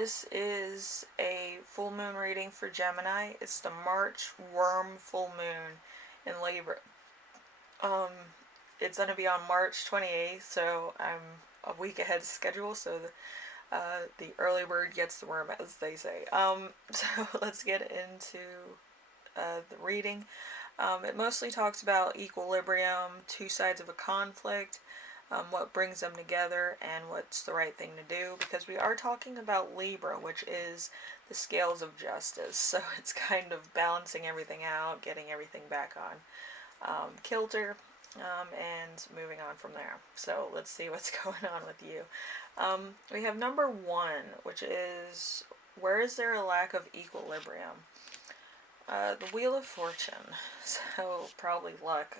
This is a full moon reading for Gemini. It's the March Worm full moon in Libra. Um, it's going to be on March 28th, so I'm a week ahead of schedule, so the early bird gets the worm, as they say. So let's get into the reading. It mostly talks about equilibrium, two sides of a conflict, what brings them together, and what's the right thing to do, because we are talking about Libra, which is the scales of justice. So it's kind of balancing everything out, getting everything back on kilter, and moving on from there. So let's see what's going on with you. We have number 1, which is, where is there a lack of equilibrium? The Wheel of Fortune, so probably luck.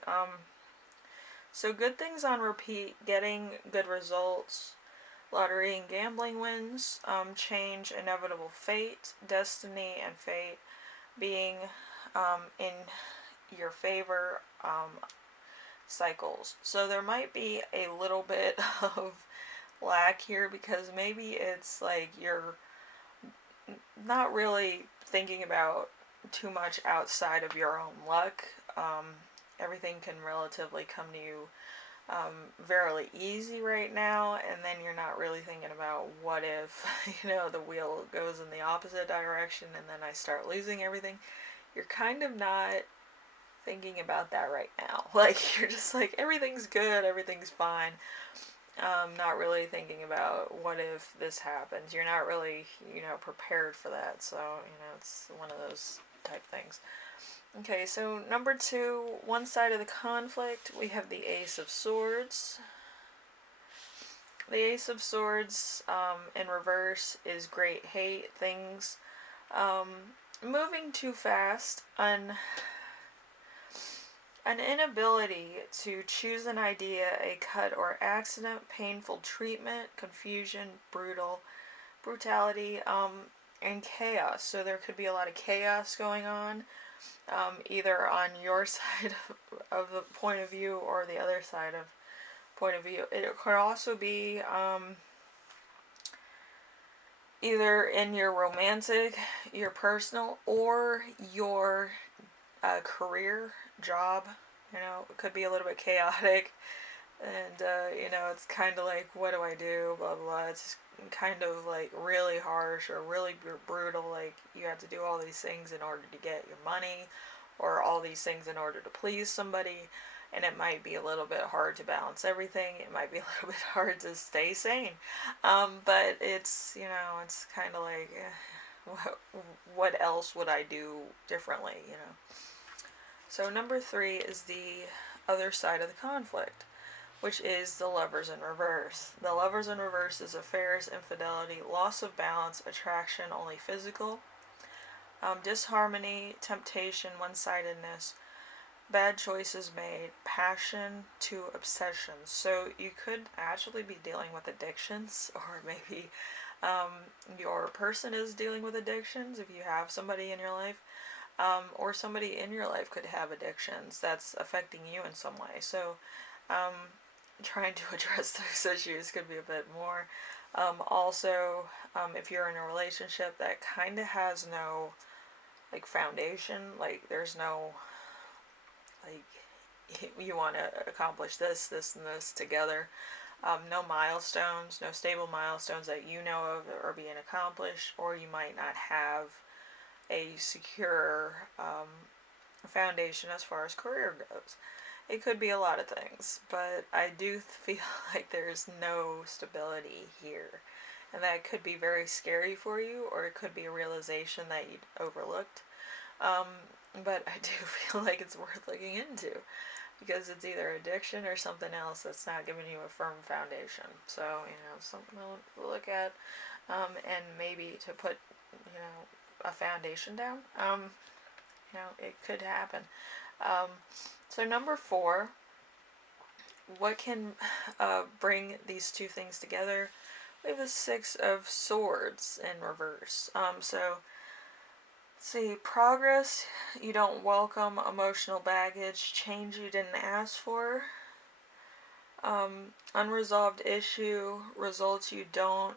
So good things on repeat, getting good results, lottery and gambling wins, change, inevitable fate, destiny and fate being in your favor, cycles. So there might be a little bit of lack here, because maybe it's like you're not really thinking about too much outside of your own luck. Everything can relatively come to you fairly easy right now, and then you're not really thinking about what if the wheel goes in the opposite direction and then I start losing everything. You're kind of not thinking about that right now. Like, you're just like, everything's good, everything's fine. Not really thinking about what if this happens. You're not really prepared for that. So it's one of those type things. Okay, so number 2, one side of the conflict, we have the Ace of Swords. The Ace of Swords in reverse is great hate, things moving too fast, an inability to choose an idea, a cut or accident, painful treatment, confusion, brutality, and chaos. So there could be a lot of chaos going on. Either on your side of the point of view or the other side of point of view. It could also be either in your romantic, your personal, or your career, job. It could be a little bit chaotic, and it's kind of like, what do I do, blah blah. It's kind of like really harsh or really brutal, like you have to do all these things in order to get your money, or all these things in order to please somebody, and it might be a little bit hard to balance everything. It might be a little bit hard to stay sane, but it's it's kind of like, what else would I do differently? So number 3 is the other side of the conflict, which is the Lovers in reverse. The Lovers in reverse is affairs, infidelity, loss of balance, attraction only physical, disharmony, temptation, one-sidedness, bad choices made, passion to obsession. So you could actually be dealing with addictions, or maybe your person is dealing with addictions if you have somebody in your life. Or somebody in your life could have addictions that's affecting you in some way. So trying to address those issues could be a bit more. Also, if you're in a relationship that kind of has no foundation, like there's no, you want to accomplish this, this, and this together. No milestones, no stable milestones that you know of are being accomplished, or you might not have a secure foundation as far as career goes. It could be a lot of things, but I do feel like there's no stability here, and that could be very scary for you, or it could be a realization that you overlooked. But I do feel like it's worth looking into, because it's either addiction or something else that's not giving you a firm foundation. So something to look at, and maybe to put a foundation down. It could happen. So number 4, what can bring these two things together? We have the 6 of Swords in reverse. So see, progress you don't welcome, emotional baggage, change you didn't ask for, unresolved issue, results you don't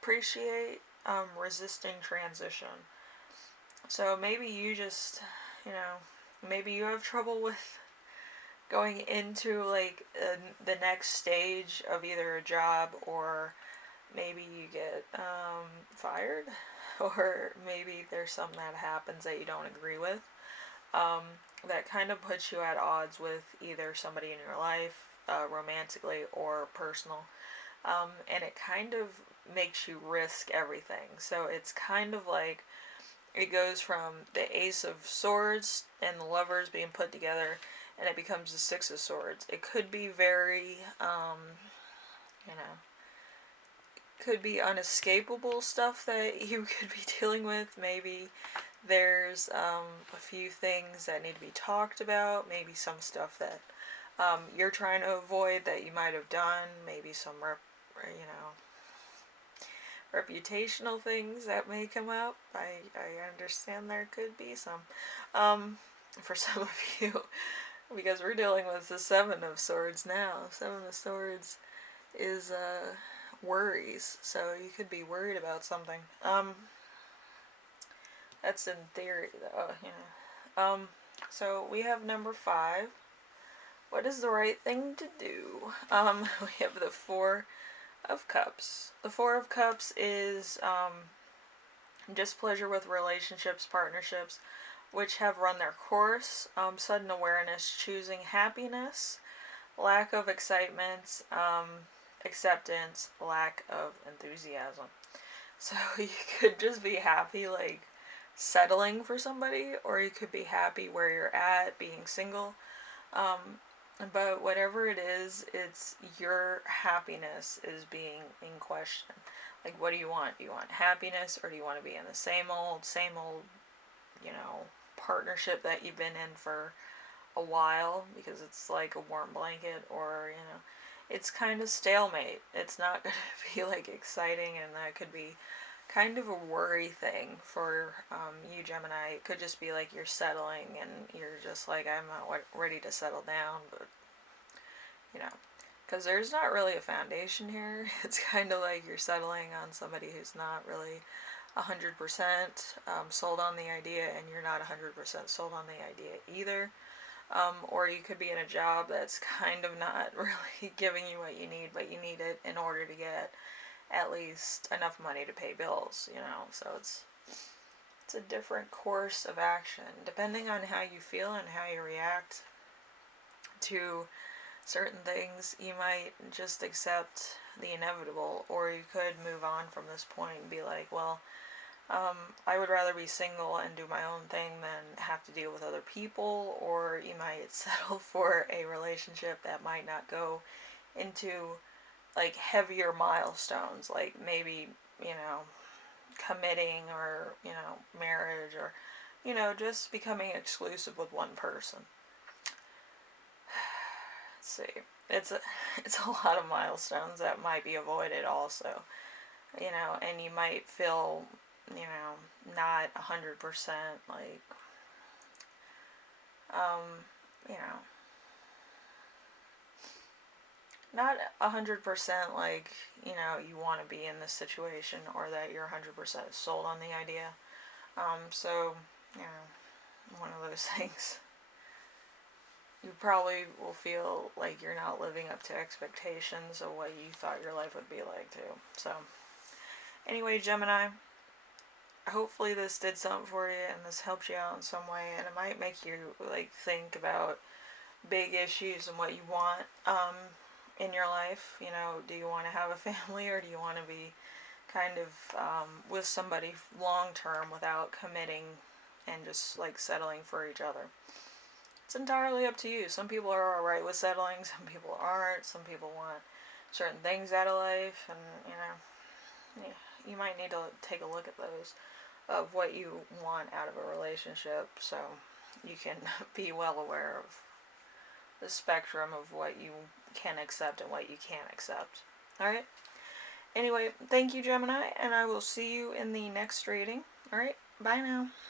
appreciate resisting transition. So maybe you just, you know, maybe you have trouble with going into like the next stage of either a job, or maybe you get fired, or maybe there's something that happens that you don't agree with, um, that kind of puts you at odds with either somebody in your life, romantically or personal, and it kind of makes you risk everything. So it's kind of like it goes from the Ace of Swords and the Lovers being put together, and it becomes the Six of Swords. It could be very, you know, could be unescapable stuff that you could be dealing with. Maybe there's a few things that need to be talked about. Maybe some stuff that you're trying to avoid that you might have done. Maybe some, reputational things that may come up. I understand there could be some. For some of you, because we're dealing with the Seven of Swords now. Seven of Swords is worries, so you could be worried about something. That's in theory, though. So we have number 5. What is the right thing to do? We have the Four of Cups. The Four of Cups is displeasure with relationships, partnerships, which have run their course, sudden awareness, choosing happiness, lack of excitement, acceptance, lack of enthusiasm. So you could just be happy, like settling for somebody, or you could be happy where you're at, being single. But whatever it is, it's your happiness is being in question. Like, what do you want? Do you want happiness, or do you want to be in the same old, partnership that you've been in for a while, because it's like a warm blanket, or, it's kind of stalemate. It's not going to be like exciting, and that could be kind of a worry thing for you, Gemini. It could just be like you're settling and you're just like, I'm not ready to settle down, but because there's not really a foundation here. It's kind of like you're settling on somebody who's not really 100% sold on the idea, and you're not 100% sold on the idea either. Or you could be in a job that's kind of not really giving you what you need, but you need it in order to get at least enough money to pay bills, so it's a different course of action depending on how you feel and how you react to certain things. You might just accept the inevitable, or you could move on from this point and be like, well, I would rather be single and do my own thing than have to deal with other people. Or you might settle for a relationship that might not go into like heavier milestones, like maybe, committing, or, marriage, or, just becoming exclusive with one person. Let's see. It's a lot of milestones that might be avoided also, and you might feel, not 100% like, not 100% like, you want to be in this situation, or that you're 100% sold on the idea. So, one of those things. You probably will feel like you're not living up to expectations of what you thought your life would be like, too. So, anyway, Gemini, hopefully this did something for you, and this helped you out in some way, and it might make you, like, think about big issues and what you want, in your life. Do you want to have a family, or do you want to be kind of with somebody long term without committing and just like settling for each other? It's entirely up to you. Some people are alright with settling, some people aren't. Some people want certain things out of life, and you might need to take a look at those, of what you want out of a relationship, so you can be well aware of the spectrum of what you can accept and what you can't accept. Alright? Anyway, thank you, Gemini, and I will see you in the next reading. Alright, bye now.